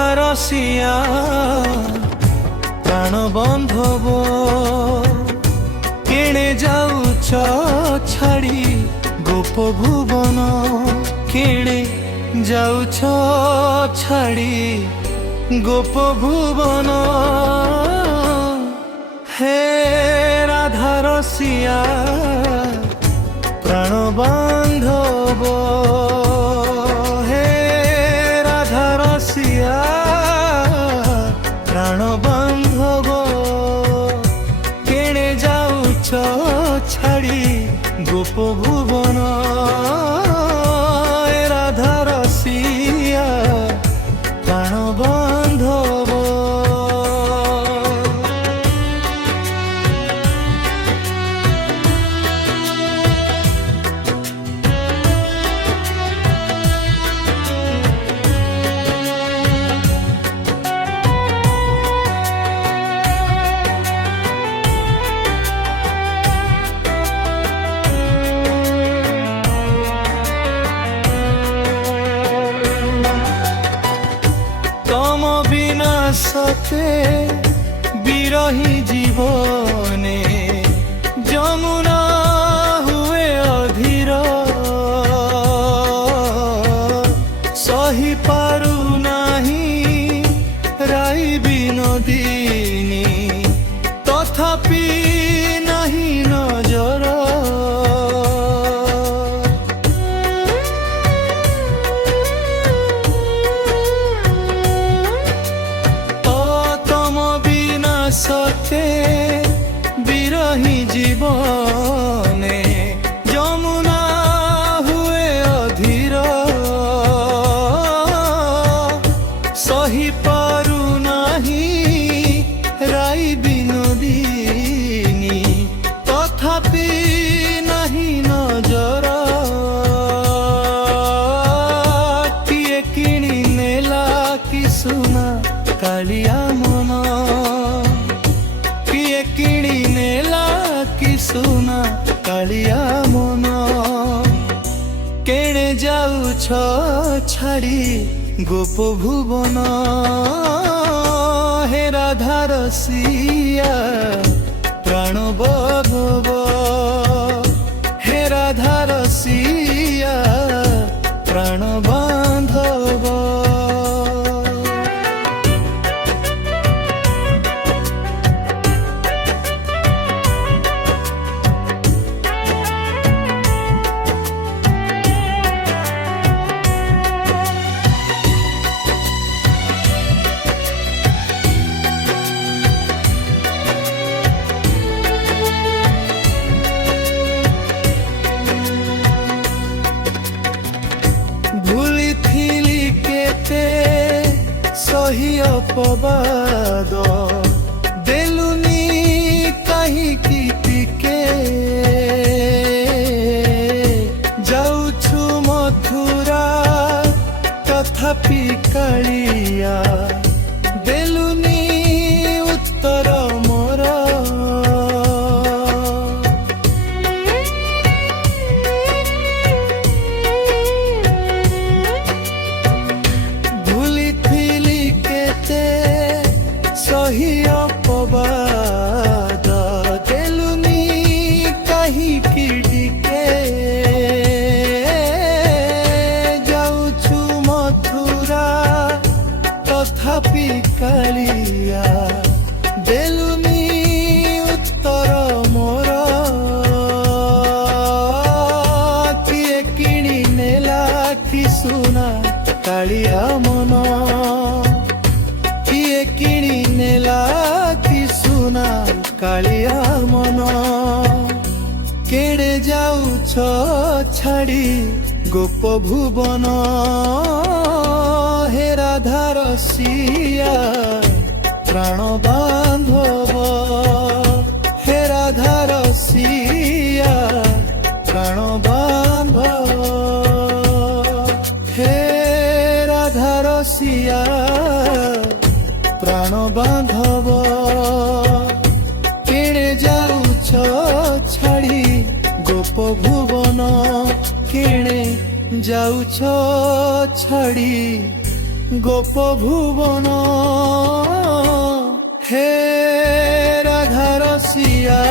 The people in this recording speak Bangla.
রাধা রসিয়া প্রাণ বন্ধব কেণে যাউছ ছাড়ি গোপ ভুবন কেণে যাউছ ছাড়ি গোপ ভুবন হে রাধা রসিয়া প্রাণ বান্ধব হে রাধা রসিয়া প্রাণ বান্ধব কেণে যাউছ ছাড়ি গোপ ভুবন রাধা রসিয়া প্রাণ বান্ধব। সতে বিরহী জীবনে যমুনা হুয়ে অধীর সহি পারু নাহি রাই বিনোদিনী তথাপি নাহি নজর সতে বিরহী জীবনে যমুনা হুয়ে অধীর সহি পারু নাহি রাই বিনোদিনী তথাপি নাহি নজর কিয়ে কিনি নেলা কি সুনা কালিয়া মন কিଣି নেলা কি সুনা কালিয়া মন কেণে যাউছ ছাড়ি গোপ ভুবন হে রাধা রসিয়া প্রাণ বান্ধব হে রাধা রসিয়া প্রাণ বান্ধব। ভুলিথিলি কেতে সহি অপবাদ দেলুনি কাহিকি টিকে যাউছু মথুরা তথাপি কালিয়া দেলুনি উত্তর মোর সহি অপবাদ দেলুনি কাহিকি টিকে যাউছু মথুরা তথাপি কালিয়া দেলুনি উত্তর মোর কিয়ে কিনি নেলা কি সুনা কালিয়া মন কিয়ে কিনি নেলা কি সুনা কালিয়া মন কেড়ে যাউছ ছাড়ি গোপ ভুবন হে রাধা রসিয়া প্রাণ বান্ধব হে রাধা রসিয়া প্রাণ বান্ধব হে রাধা রসিয়া প্রাণ বান্ধব কেণে যাউছ ছাড়ি গোপ ভুবন কেণে যাଉଛ ଛାଡ଼ି গোপ ভুবন হে রাধার সিয়া